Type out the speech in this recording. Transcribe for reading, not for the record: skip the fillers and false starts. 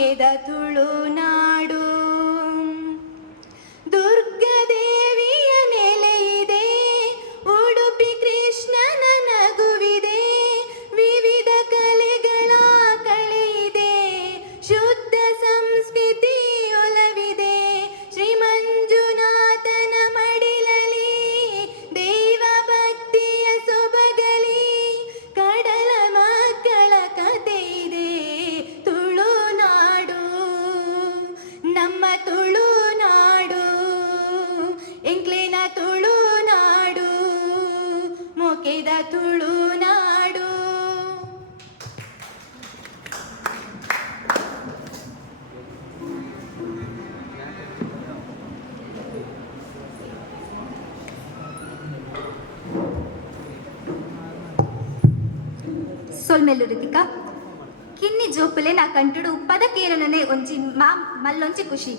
ಮೊಕೆದ ತುಳುನಾಡು ದುರ್ಗಾದೇವಿಯ ನೆಲೆಯಿದೆ, ಉಡುಪಿ ಕೃಷ್ಣನ ನಗುವಿದೆ, ವಿವಿಧ ಕಲೆಗಳ ಕಳೆಯಿದೆ, ಶುದ್ಧ ಸಂಸ್ಕೃತಿ ಒಲವಿದೆ. ಶ್ರೀ ಮಂಜುನಾಥನ ಮಡಿಲಲಿ ದೈವ ಭಕ್ತಿಯ ಸೊಬಗಲಿ, ಕಡಲ ಮಕ್ಕಳ ಕತೆ ಇದೆ. ತುಳುನಾಡು ನಮ್ಮ ತುಳುನಾಡು, ಎಂಕ್ಲೇನ ತುಳುನಾಡು, ಮೊಕೆದ ತುಳುನಾಡು. ಸೊಲ್ಮೆಲು ರಿತಿಕಾ ಕಿನ್ನಿ ಜೋಪುಲೆ ನಾ ಕಂಟುಡು ಪದಕೇನನೆ ಒಂಜಿ ಮಲ್ಲೊಂಚಿ ಖುಷಿ.